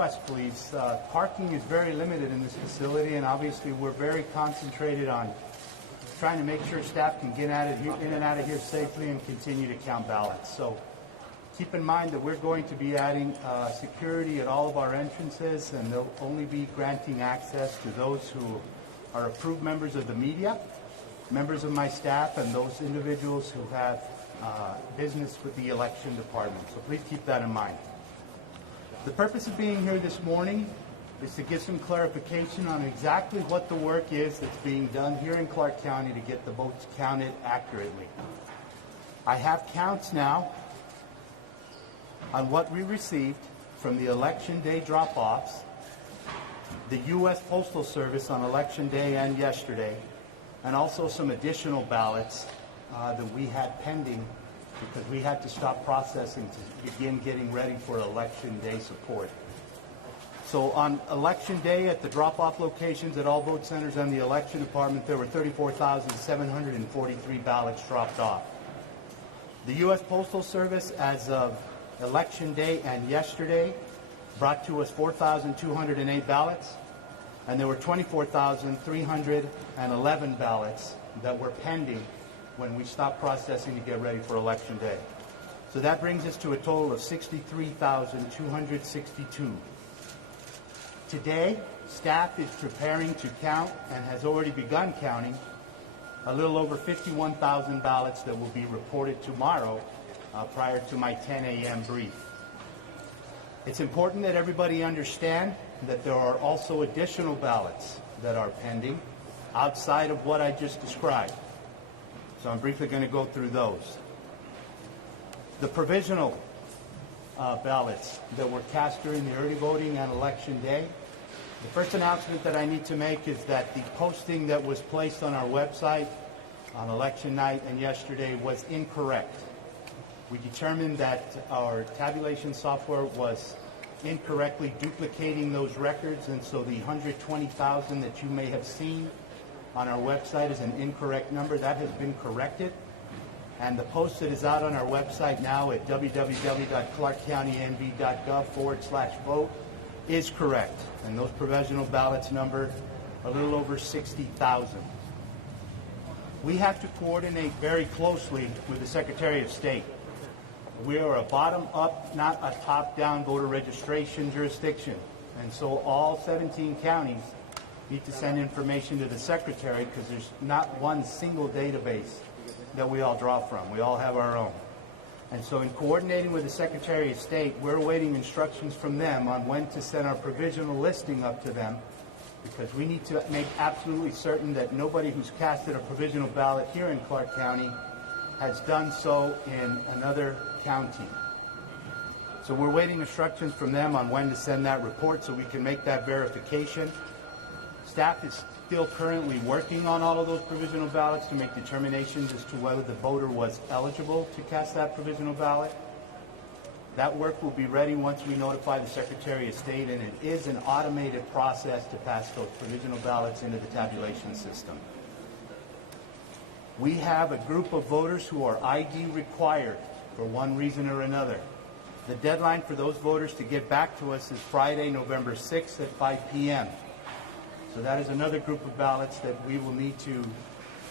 Request, please. Parking is very limited in this facility, and obviously we're very concentrated on trying to make sure staff can get in and out of here safely and continue to count ballots. So keep in mind that we're going to be adding security at all of our entrances, and they'll only be granting access to those who are approved members of the media, members of my staff, and those individuals who have business with the election department. So please keep that in mind. The purpose of being here this morning is to get some clarification on exactly what the work is that's being done here in Clark County to get the votes counted accurately. I have counts now on what we received from the election day drop-offs, the U.S. Postal Service on election day and yesterday, and also some additional ballots that we had pending because we had to stop processing to begin getting ready for election day support. So on election day at the drop-off locations at all vote centers and the election department, there were 34,743 ballots dropped off. The U.S. Postal Service, as of election day and yesterday, brought to us 4,208 ballots, and there were 24,311 ballots that were pending when we stopped processing to get ready for election day. So that brings us to a total of 63,262. Today, staff is preparing to count and has already begun counting a little over 51,000 ballots that will be reported tomorrow prior to my 10 a.m. brief. It's important that everybody understand that there are also additional ballots that are pending outside of what I just described. So I'm briefly going to go through those. The provisional ballots that were cast during the early voting and election day. The first announcement that I need to make is that the posting that was placed on our website on election night and yesterday was incorrect. We determined that our tabulation software was incorrectly duplicating those records, and so the 120,000 that you may have seen on our website is an incorrect number. That has been corrected, and the post that is out on our website now at www.clarkcountynv.gov/vote is correct, and those provisional ballots number a little over 60,000. We have to coordinate very closely with the Secretary of State. We are a bottom-up, not a top-down voter registration jurisdiction, and so all 17 counties need to send information to the Secretary because there's not one single database that we all draw from. We all have our own. And so in coordinating with the Secretary of State, we're awaiting instructions from them on when to send our provisional listing up to them, because we need to make absolutely certain that nobody who's casted a provisional ballot here in Clark County has done so in another county. So we're waiting instructions from them on when to send that report so we can make that verification. Staff is still currently working on all of those provisional ballots to make determinations as to whether the voter was eligible to cast that provisional ballot. That work will be ready once we notify the Secretary of State, and it is an automated process to pass those provisional ballots into the tabulation system. We have a group of voters who are ID required for one reason or another. The deadline for those voters to get back to us is Friday, November 6th at 5 p.m. So that is another group of ballots that we will need to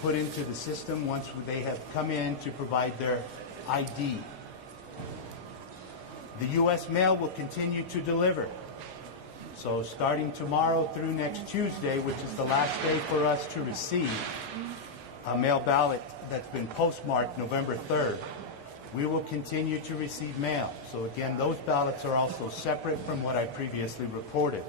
put into the system once they have come in to provide their ID. The U.S. mail will continue to deliver. So starting tomorrow through next Tuesday, which is the last day for us to receive a mail ballot that's been postmarked November 3rd, we will continue to receive mail. So again, those ballots are also separate from what I previously reported.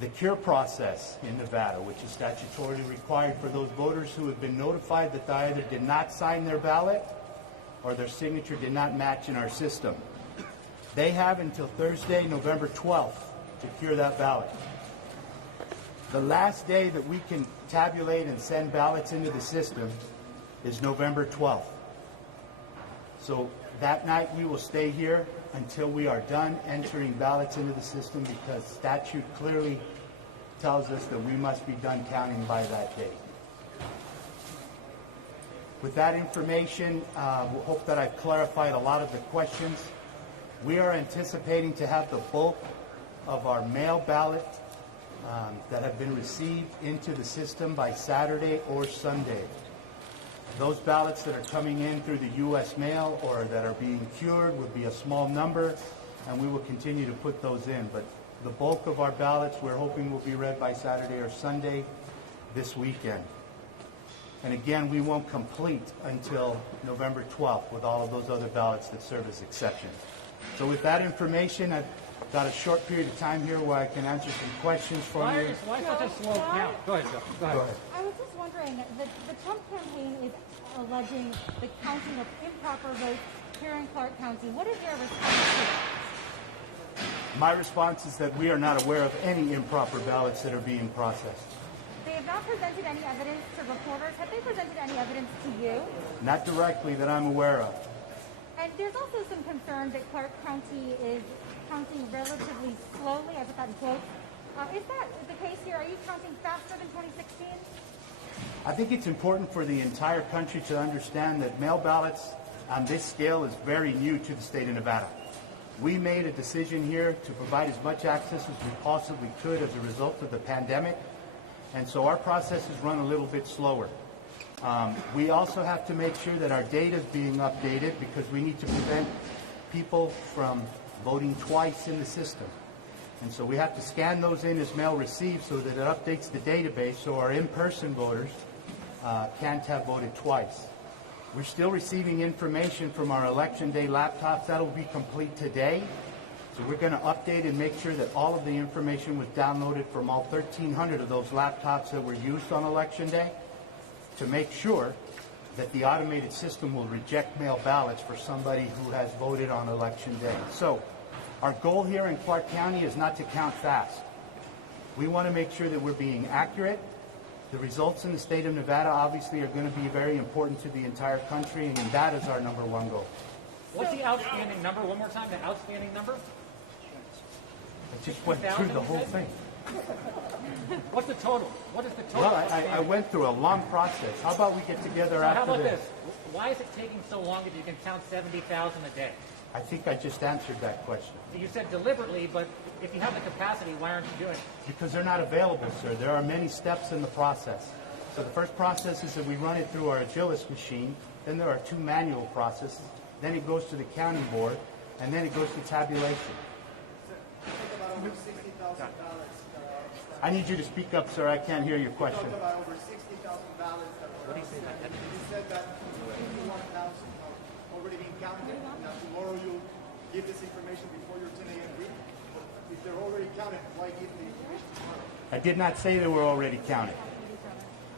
The cure process in Nevada, which is statutorily required for those voters who have been notified that they either did not sign their ballot or their signature did not match in our system. They have until Thursday, November 12th to cure that ballot. The last day that we can tabulate and send ballots into the system is November 12th. So that night we will stay here until we are done entering ballots into the system, because statute clearly tells us that we must be done counting by that date. With that information, we hope that I've clarified a lot of the questions. We are anticipating to have the bulk of our mail ballot that have been received into the system by Saturday or Sunday. Those ballots that are coming in through the U.S. mail or that are being cured would be a small number, and we will continue to put those in. But the bulk of our ballots we're hoping will be read by Saturday or Sunday this weekend. And again, we won't complete until November 12th with all of those other ballots that serve as exceptions. So with that information, I've got a short period of time here where I can answer some questions from you. Why such a slow count? Go ahead, Joe. Go ahead. I was just wondering, the Trump campaign is alleging the counting of improper votes here in Clark County. What is your response to that? My response is that we are not aware of any improper ballots that are being processed. They have not presented any evidence to reporters. Have they presented any evidence to you? Not directly that I'm aware of. And there's also some concern that Clark County is counting relatively slowly. I put that in quotes. Is that the case here? Are you counting faster than 2016? I think it's important for the entire country to understand that mail ballots on this scale is very new to the state of Nevada. We made a decision here to provide as much access as we possibly could as a result of the pandemic, and so our processes run a little bit slower. We also have to make sure that our data is being updated because we need to prevent people from voting twice in the system. And so we have to scan those in as mail received so that it updates the database so our in-person voters can't have voted twice. We're still receiving information from our election day laptops. That'll be complete today. So we're going to update and make sure that all of the information was downloaded from all 1,300 of those laptops that were used on election day to make sure that the automated system will reject mail ballots for somebody who has voted on election day. So our goal here in Clark County is not to count fast. We want to make sure that we're being accurate. The results in the state of Nevada obviously are going to be very important to the entire country, and that is our number one goal. What's the outstanding number? One more time, the outstanding number? I just went through the whole thing. What's the total? What is the total? Well, I went through a long process. How about we get together So after how about this? this? Why is it taking so long if you can count 70,000 a day? I think I just answered that question. You said deliberately, but if you have the capacity, why aren't you doing it? Because they're not available, sir. There are many steps in the process. So the first process is that we run it through our Agilis machine. Then there are 2 manual processes. Then it goes to the county board, and then it goes to tabulation. Over 60,000 ballots. I need you to speak up, sir. I can't hear your question. Talk about over 60,000 ballots that were outstanding. You said that 51,000 have already been counted. Now tomorrow you'll give this information before your 10 a.m. briefing. If they're already counted, why give the information tomorrow? I did not say they were already counted.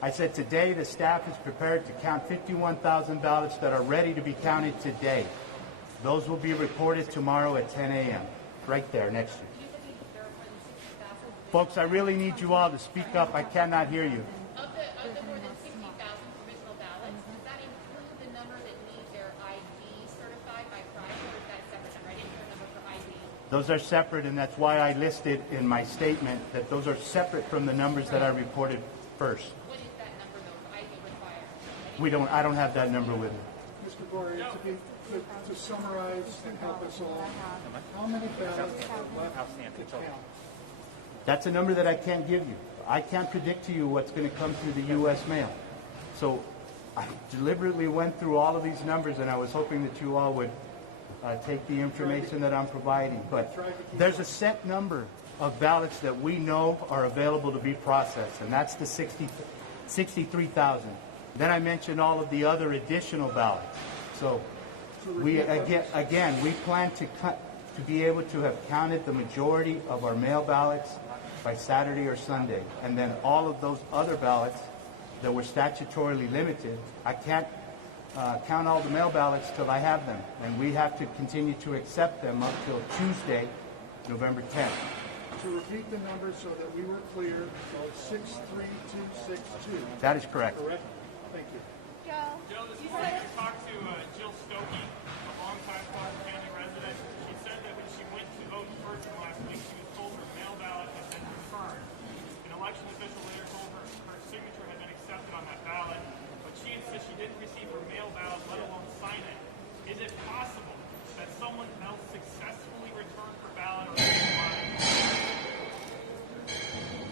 I said today the staff is prepared to count 51,000 ballots that are ready to be counted today. Those will be reported tomorrow at 10 a.m. right there next to you. Folks, I really need you all to speak up. I cannot hear you. Of the more than 60,000 provisional ballots, does that include the number that need their ID certified by Friday, or is that a separate number? I didn't hear a number for ID. Those are separate, and that's why I listed in my statement that those are separate from the numbers that I reported first. What is that number, though, for ID required? I don't have that number with me. Mr. Gory, to summarize and help us all, how many ballots are left to count? That's a number that I can't give you. I can't predict to you what's going to come through the U.S. mail. So I deliberately went through all of these numbers, and I was hoping that you all would take the information that I'm providing. But there's a set number of ballots that we know are available to be processed, and that's the 63,000. Then I mentioned all of the other additional ballots. So we again we plan to be able to have counted the majority of our mail ballots by Saturday or Sunday, and then all of those other ballots that were statutorily limited, I can't count all the mail ballots till I have them, and we have to continue to accept them up till Tuesday, November 10th. To repeat the numbers so that we were clear, so it's 63262. That is correct. Correct? Thank you. Joe, Joe, this morning I talked to Jill Stokey, a longtime Clark County resident. She said that when she went to vote in person last week, she was told her mail ballot had been confirmed. An election official later told her her signature had been accepted on that ballot, but she insists she didn't receive her mail ballot, let alone sign it. Is it possible that someone else successfully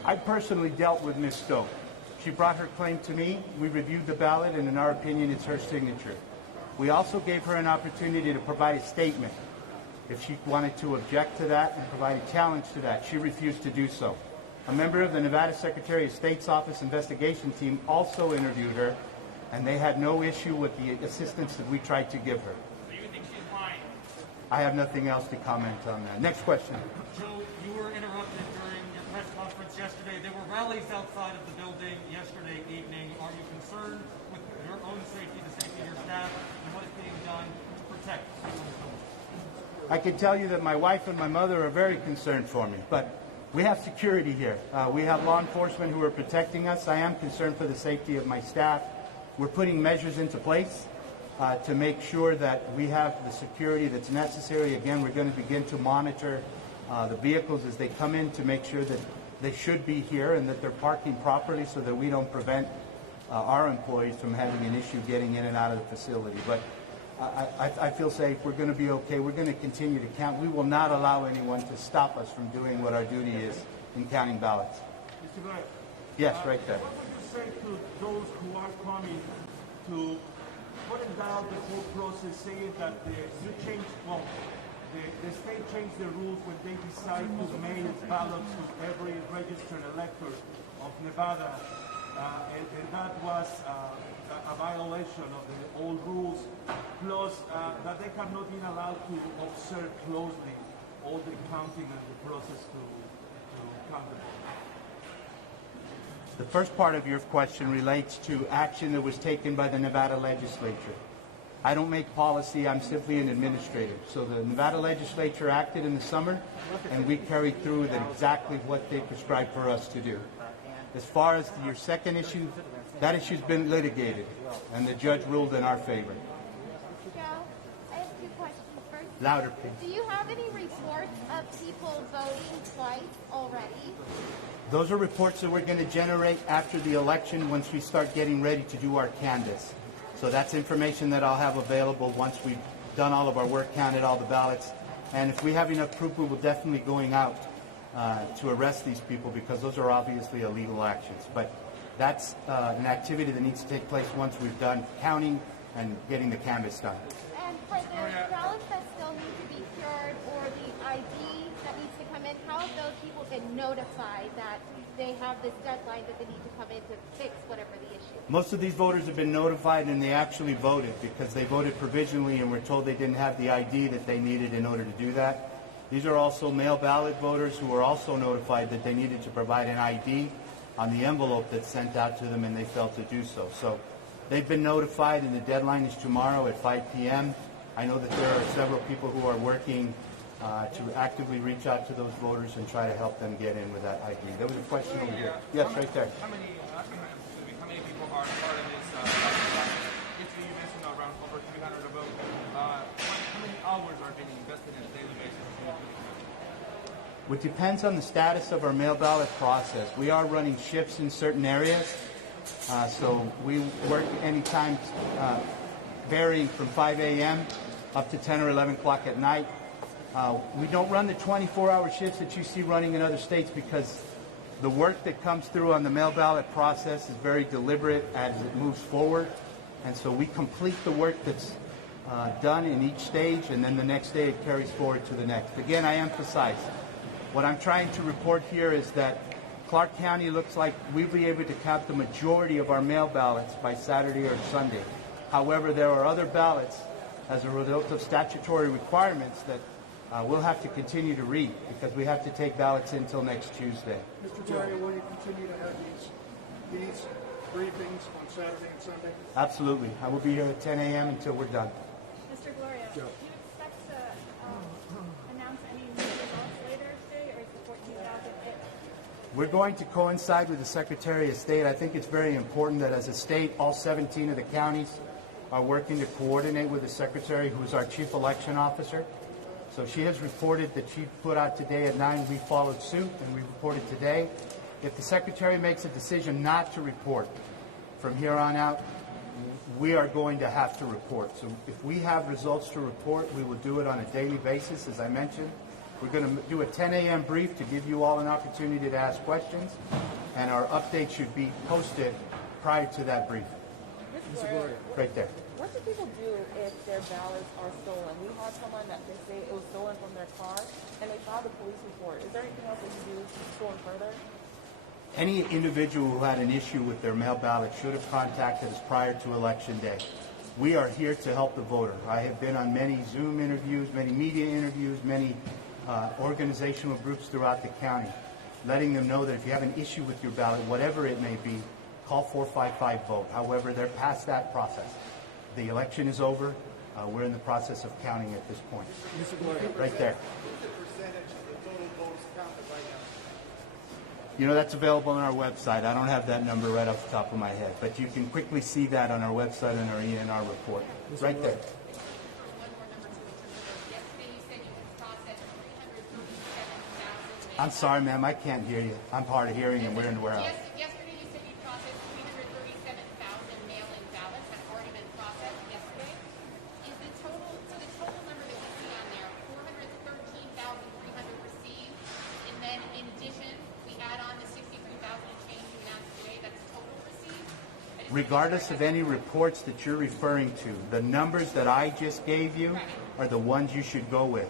I personally dealt with Ms. Stoke. She brought her claim to me. We reviewed the ballot, and in our opinion, it's her signature. We also gave her an opportunity to provide a statement if she wanted to object to that and provide a challenge to that. She refused to do so. A member of the Nevada Secretary of State's Office investigation team also interviewed her, and they had no issue with the assistance that we tried to give her. So you think she's lying? I have nothing else to comment on that. Next question. Joe, you were interrupted during your press conference yesterday. There were rallies outside of the building yesterday evening. Are you concerned with your own safety, the safety of your staff, and what is being done to protect people? I can tell you that my wife and my mother are very concerned for me, but we have security here. We have law enforcement who are protecting us. I am concerned for the safety of my staff. We're putting measures into place to make sure that we have the security that's necessary. Again, we're going to begin to monitor the vehicles as they come in to make sure that they should be here and that they're parking properly so that we don't prevent our employees from having an issue getting in and out of the facility. But I feel safe. We're going to be okay. We're going to continue to count. We will not allow anyone to stop us from doing what our duty is in counting ballots. Mr. Blair, Yes, right there. what would you say to those who are coming to putting down the whole process, saying that the state changed the rules when they decide to mail ballots to every registered elector of Nevada, and that was a violation of the old rules, plus that they have not been allowed to observe closely all the counting and the process to count the votes. The first part of your question relates to action that was taken by the Nevada legislature. I don't make policy. I'm simply an administrator. So the Nevada legislature acted in the summer, and we carried through with exactly what they prescribed for us to do. As far as your second issue, that issue's been litigated, and the judge ruled in our favor. Joe, I have two questions. First, Louder, please. do you have any reports of people voting twice already? Those are reports that we're going to generate after the election once we start getting ready to do our canvass. So that's information that I'll have available once we've done all of our work, counted all the ballots. And if we have enough proof, we will definitely going out to arrest these people because those are obviously illegal actions. But that's an activity that needs to take place once we've done counting and getting the canvass done. And for the ballots that still need to be cured or the ID that needs to come in, how have those people been notified that they have this deadline that they need to come in to fix whatever the issue? Most of these voters have been notified and they actually voted because they voted provisionally and were told they didn't have the ID that they needed in order to do that. These are also mail ballot voters who were also notified that they needed to provide an ID on the envelope that's sent out to them, and they failed to do so. So they've been notified, and the deadline is tomorrow at 5 p.m. I know that there are several people who are working to actively reach out to those voters and try to help them get in with that ID. There was a question over here. Yes, right there. How many people are part of this process? You mentioned around over 300 of them. How many hours are being invested in a daily basis? It depends on the status of our mail ballot process. We are running shifts in certain areas, so we work anytime varying from 5 a.m. up to 10 or 11 o'clock at night. We don't run the 24-hour shifts that you see running in other states because the work that comes through on the mail ballot process is very deliberate as it moves forward. And so we complete the work that's done in each stage, and then the next day it carries forward to the next. Again, I emphasize, what I'm trying to report here is that Clark County looks like we'll be able to count the majority of our mail ballots by Saturday or Sunday. However, there are other ballots as a result of statutory requirements that we'll have to continue to read because we have to take ballots until next Tuesday. Mr. Gloria, will you continue to have these briefings on Saturday and Sunday? Absolutely. I will be here at 10 a.m. until we're done. Mr. Gloria, do you expect to announce any new results later today, or is the 14,000 it? We're going to coincide with the Secretary of State. I think it's very important that as a state, all 17 of the counties are working to coordinate with the Secretary, who is our Chief Election Officer. So she has reported that she put out today at 9. We followed suit, and we reported today. If the Secretary makes a decision not to report from here on out, we are going to have to report. So if we have results to report, we will do it on a daily basis, as I mentioned. We're going to do a 10 a.m. brief to give you all an opportunity to ask questions, and our update should be posted prior to that brief. Right there. What do people do if their ballots are stolen? We had someone that they say it was stolen from their car, and they filed a police report. Is there anything else they can do to go further? Any individual who had an issue with their mail ballot should have contacted us prior to Election Day. We are here to help the voter. I have been on many Zoom interviews, many media interviews, many organizational groups throughout the county, letting them know that if you have an issue with your ballot, whatever it may be, call 455-VOTE. However, they're past that process. The election is over. We're in the process of counting at this point. Right there. What's the percentage of the total votes counted right now? You know, that's available on our website. I don't have that number right off the top of my head, but you can quickly see that on our website and our ENR report. Right there. One more number to yesterday you said you could process 337,000. I'm sorry, ma'am. I can't hear you. I'm hard of hearing, and we're in the warehouse. Yesterday you said you processed 337,000 mail-in ballots had already been processed yesterday. Is the total number that we see on there 413,300 received, and then in addition we add on the 63,000 and change you announced today? That's total received. Regardless of any reports that you're referring to, the numbers that I just gave you are the ones you should go with.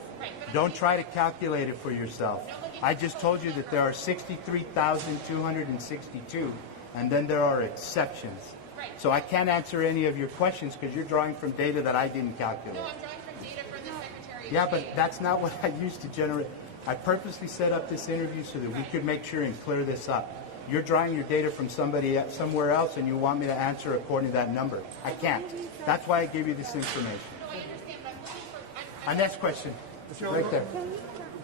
Don't try to calculate it for yourself. I just told you that there are 63,262, and then there are exceptions. So I can't answer any of your questions because you're drawing from data that I didn't calculate. No, I'm drawing from data from the Secretary of Yeah, State. but that's not what I used to generate. I purposely set up this interview so that we could make sure and clear this up. You're drawing your data from somewhere else, and you want me to answer according to that number. I can't. That's why I gave you this information. No, I understand, but I'm looking for... Our next question, right there.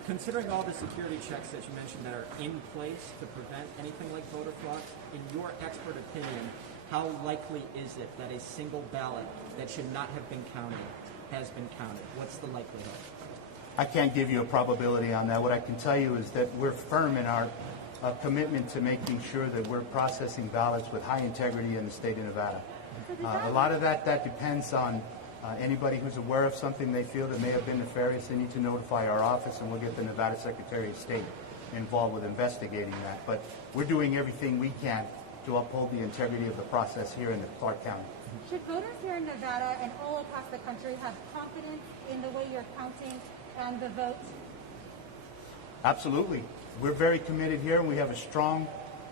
Considering all the security checks that you mentioned that are in place to prevent anything like voter fraud, in your expert opinion, how likely is it that a single ballot that should not have been counted has been counted? What's the likelihood? I can't give you a probability on that. What I can tell you is that we're firm in our commitment to making sure that we're processing ballots with high integrity in the state of Nevada. A lot of that depends on anybody who's aware of something they feel that may have been nefarious. They need to notify our office, and we'll get the Nevada Secretary of State involved with investigating that. But we're doing everything we can to uphold the integrity of the process here in Clark County. Should voters here in Nevada and all across the country have confidence in the way you're counting and the votes? Absolutely. We're very committed here, and we have a strong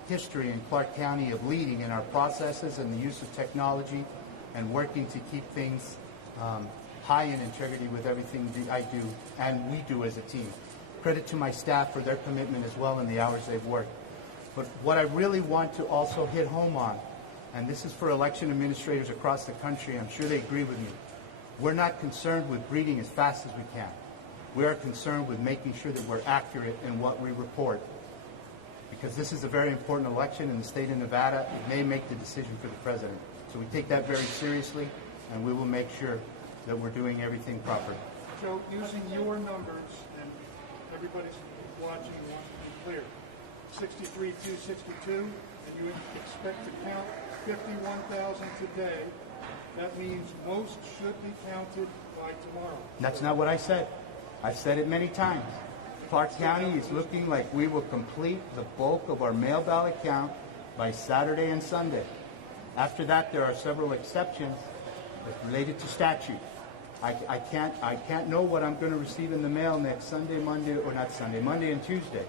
history in Clark County of leading in our processes and the use of technology and working to keep things high in integrity with everything I do and we do as a team. Credit to my staff for their commitment as well and the hours they've worked. But what I really want to also hit home on, and this is for election administrators across the country, I'm sure they agree with me, we're not concerned with breeding as fast as we can. We are concerned with making sure that we're accurate in what we report. Because this is a very important election in the state of Nevada. It may make the decision for the president. So we take that very seriously, and we will make sure that we're doing everything properly. Joe, using your numbers, and everybody's watching wants to be clear, 63,262, and you expect to count 51,000 today, that means most should be counted by tomorrow. That's not what I said. I've said it many times. Clark County is looking like we will complete the bulk of our mail ballot count by Saturday and Sunday. After that, there are several exceptions related to statute. I can't know what I'm going to receive in the mail next Sunday, Monday, or not Sunday, Monday and Tuesday.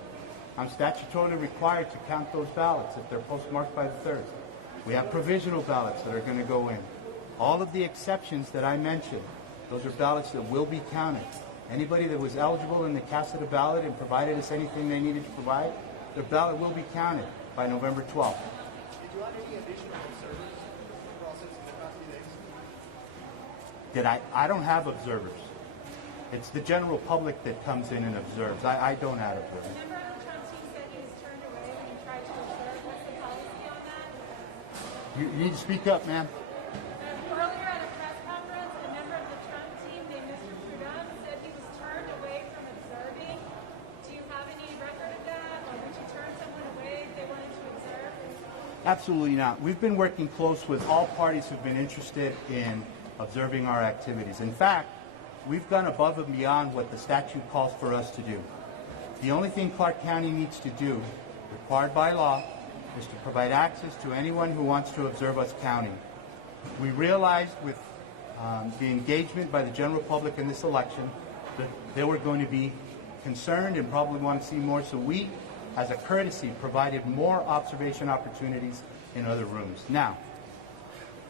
I'm statutorily required to count those ballots if they're postmarked by the 3rd. We have provisional ballots that are going to go in. All of the exceptions that I mentioned, those are ballots that will be counted. Anybody that was eligible and they casted a ballot and provided us anything they needed to provide, their ballot will be counted by November 12th. Did you have any additional observers in the process in the past few days? I don't have observers. It's the general public that comes in and observes. I don't have observers. Remember how Trump said he was turned away when he tried to observe? What's the policy on that? You need to speak up, ma'am. Earlier at a press conference, a member of the Trump team named Mr. Prudhomme said he was turned away from observing. Do you have any record of that? Or would you turn someone away if they wanted to observe? Absolutely not. We've been working close with all parties who've been interested in observing our activities. In fact, we've gone above and beyond what the statute calls for us to do. The only thing Clark County needs to do, required by law, is to provide access to anyone who wants to observe us counting. We realized with the engagement by the general public in this election that they were going to be concerned and probably want to see more, so we, as a courtesy, provided more observation opportunities in other rooms. Now,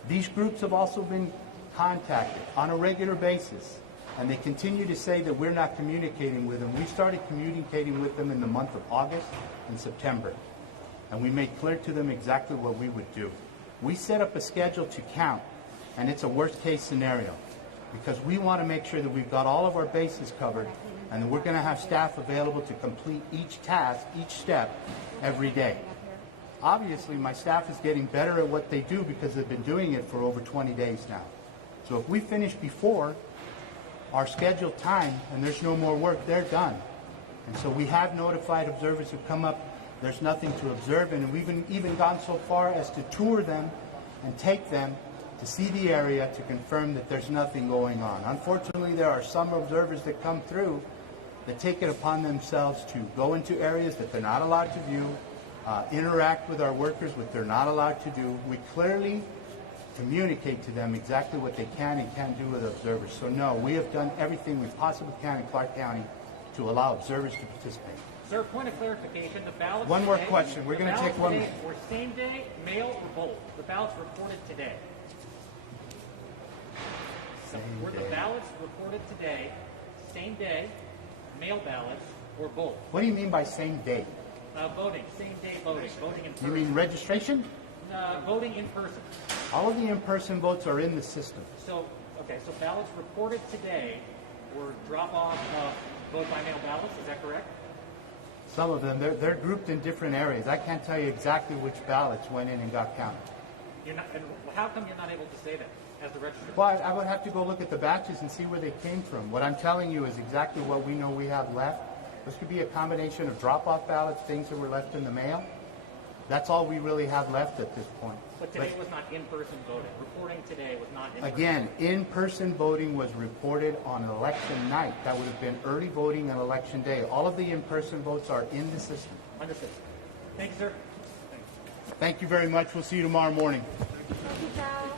these groups have also been contacted on a regular basis, and they continue to say that we're not communicating with them. We started communicating with them in the month of August and September, and we made clear to them exactly what we would do. We set up a schedule to count, and it's a worst-case scenario because we want to make sure that we've got all of our bases covered and that we're going to have staff available to complete each task, each step, every day. Obviously, my staff is getting better at what they do because they've been doing it for over 20 days now. So if we finish before our scheduled time and there's no more work, they're done. And so we have notified observers who come up, there's nothing to observe, and we've even gone so far as to tour them and take them to see the area to confirm that there's nothing going on. Unfortunately, there are some observers that come through that take it upon themselves to go into areas that they're not allowed to view, interact with our workers, what they're not allowed to do. We clearly communicate to them exactly what they can and can't do with observers. So no, we have done everything we possibly can in Clark County to allow observers to participate. Sir, point of clarification, the ballots One more today- question. We're the going to take ballots one. today were same day, mail, or both? The ballots reported today. So were the ballots reported today, same day, mail ballots, or both? What do you mean by same day? Voting, same day voting, voting in person. You mean registration? Voting in person. All of the in-person votes are in the system. So, okay, so ballots reported today were drop-off of vote-by-mail ballots, is that correct? Some of them, they're grouped in different areas. I can't tell you exactly which ballots went in and got counted. You're not, and how come you're not able to say that as the registered? Well, I would have to go look at the batches and see where they came from. What I'm telling you is exactly what we know we have left. This could be a combination of drop-off ballots, things that were left in the mail. That's all we really have left at this point. But today was not in-person voting. Reporting today was not in-person. Again, in-person voting was reported on election night. That would have been early voting on election day. All of the in-person votes are in the system. Understood. Thank you, sir. Thank you very much. We'll see you tomorrow morning. Thank you, Val.